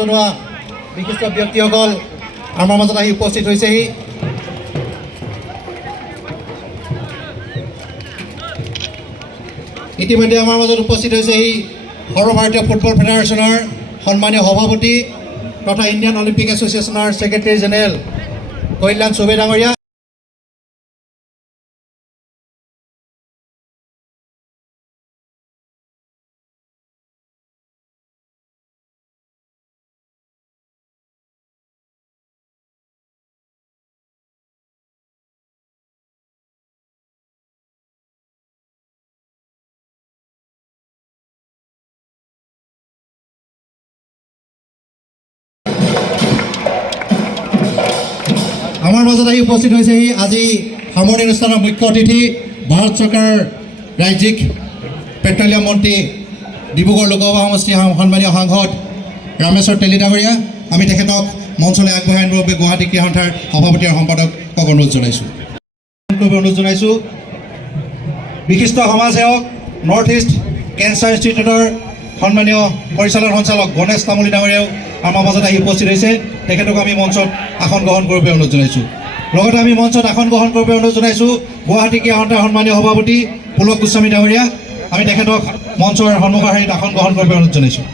জনোৱা বিশিষ্ট ব্যক্তিসকল আমাৰ মাজত আহি উপস্থিত হৈছেহি। ইতিমধ্যে আমাৰ মাজত উপস্থিত হৈছেহি সৰ্বভাৰতীয় ফুটবল ফেডাৰেশ্যনৰ সন্মানীয় সভাপতি তথা ইণ্ডিয়ান অলিম্পিক এছ'চিয়েশ্যনৰ ছেক্ৰেটাৰী জেনেৰেল কল্যাণ চৌবে ডাঙৰীয়া। আমাৰ মাজত আহি উপস্থিত হৈছেহি আজি সামৰণি অনুষ্ঠানৰ মুখ্য অতিথি ভাৰত চৰকাৰৰ ৰাজ্যিক পেট্ৰলিয়াম মন্ত্ৰী ডিব্ৰুগড় লোকসভা সমষ্টিৰ সন্মানীয় সাংসদ ৰামেশ্বৰ তেলী ডাঙৰীয়া। আমি তেখেতক মঞ্চলৈ আগবঢ়াই আনিবৰ বাবে গুৱাহাটী ক্ৰীড়া সন্থাৰ সভাপতি আৰু সম্পাদকক অনুৰোধ জনাইছোঁ। বিশিষ্ট সমাজসেৱক নৰ্থ ইষ্ট কেঞ্চাৰ ইনষ্টিটিউটৰ সন্মানীয় পৰিচালন সঞ্চালক গণেশ তামুলী ডাঙৰীয়াও আমাৰ মাজত আহি উপস্থিত হৈছে। তেখেতক আমি মঞ্চত আসন গ্ৰহণ কৰিব অনুৰোধ জনাইছোঁ। লগতে আমি মঞ্চত আসন গ্ৰহণ কৰিব অনুৰোধ জনাইছোঁ গুৱাহাটী ক্ৰীড়া সন্থাৰ সন্মানীয় সভাপতি পুলক গোস্বামী ডাঙৰীয়া। আমি তেখেতক মঞ্চৰ সন্মুখৰ শাৰীত আসন গ্ৰহণ কৰিব অনুৰোধ জনাইছোঁ।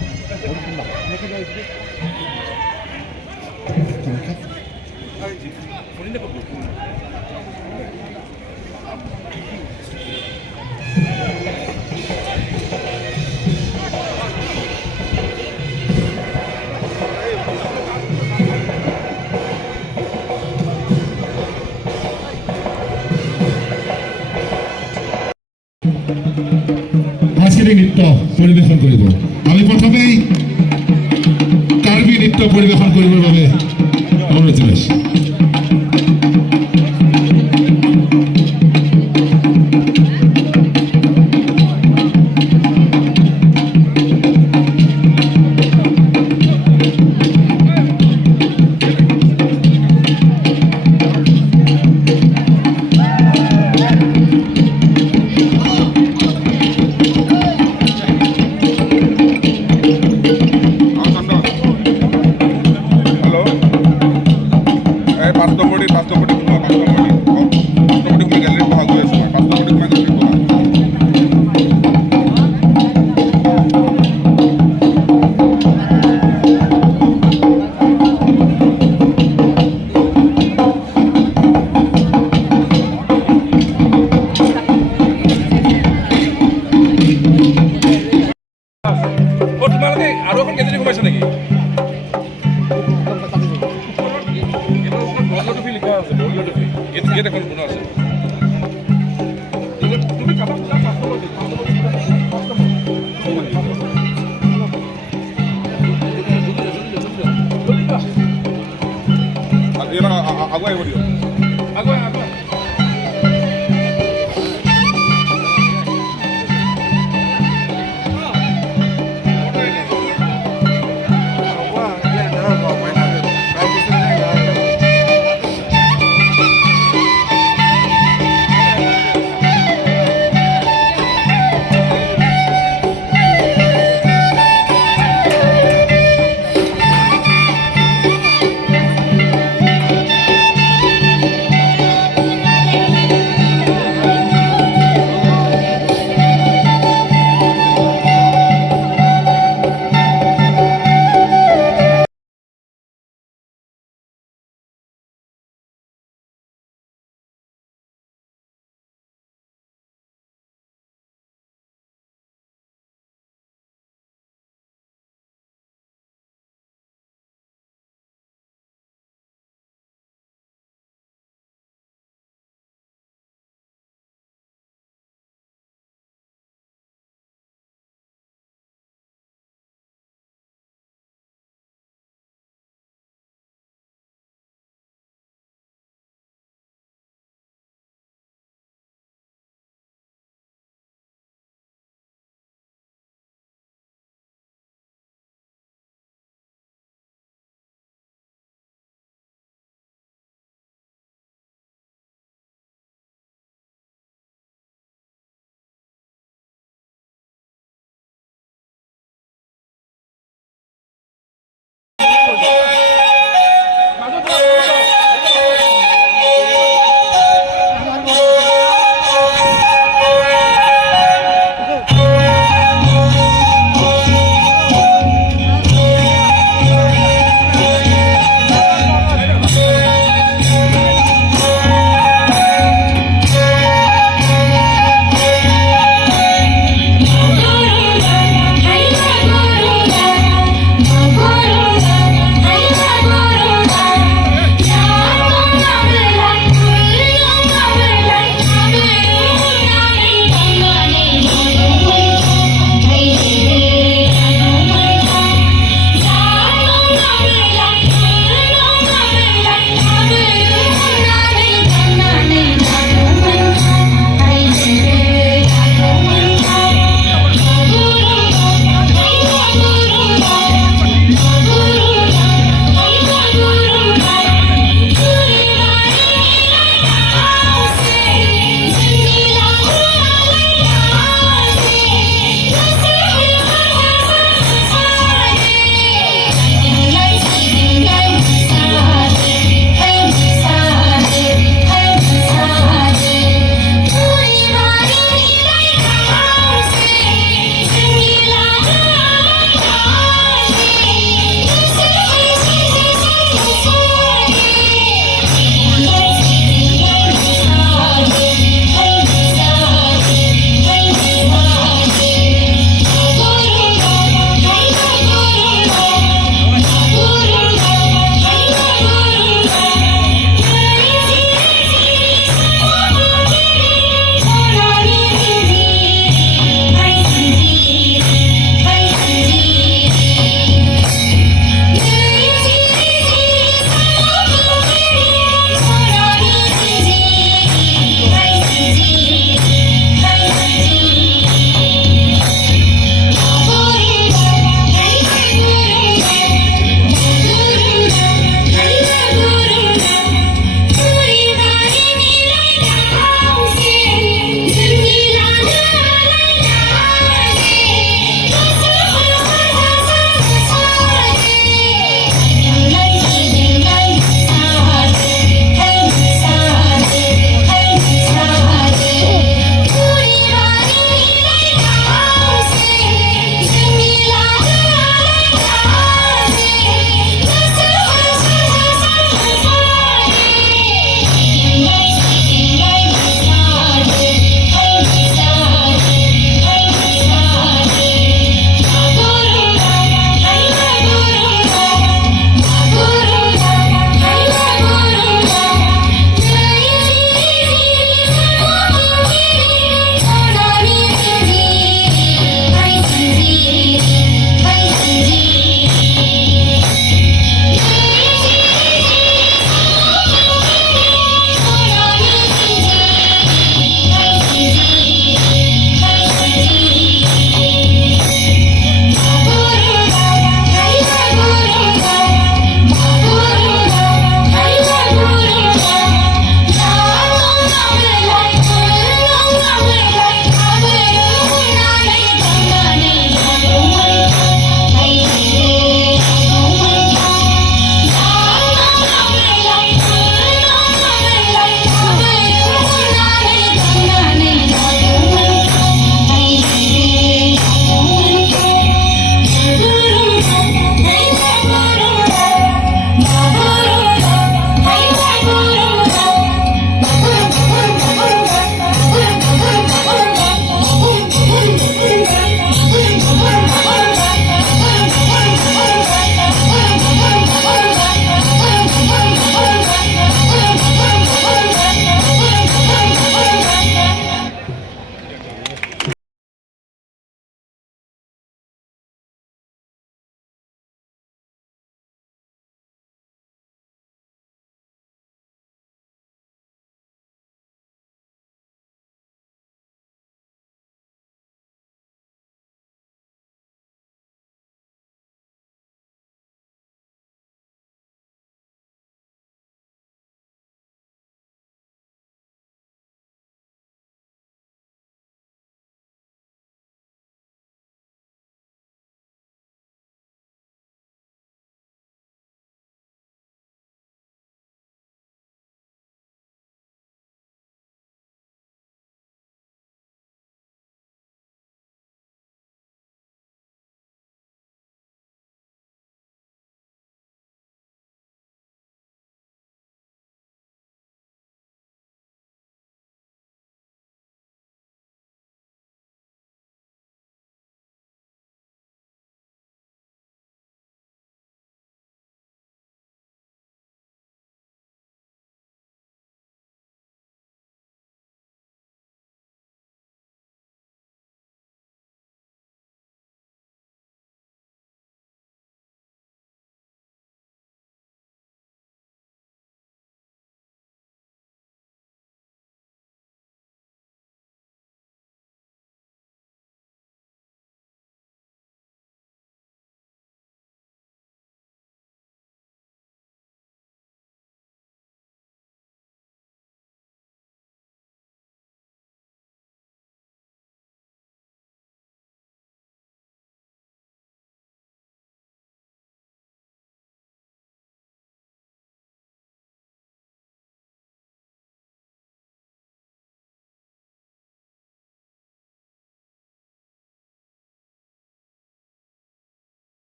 সাংস্কৃতিক নৃত্য পৰিৱেশন কৰিব। আমি প্ৰথমেই কাৰ্বি নৃত্য পৰিৱেশন কৰিবৰ বাবে অনুৰোধ জনাইছোঁ। Agora eu vou.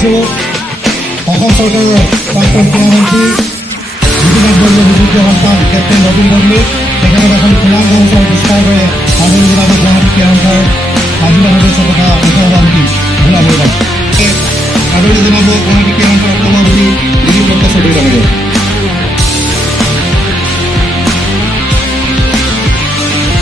মাতিছোঁ অসম চৰকাৰৰ প্ৰাক্তন ক্ৰীড়ামন্ত্ৰী জ্যোতিৰাজ বৰুৱাৰ সুযোগ্য সন্তান কেপ্টেইন নবীন বৰ্মীক তেখেতক এখন ফুলাম গামোচাৰ পুৰস্কাৰেৰে আদৰণি জনাব গুৱাহাটী ক্ৰীড়া সংঘৰ কাজিৰঙা সদস্য তথা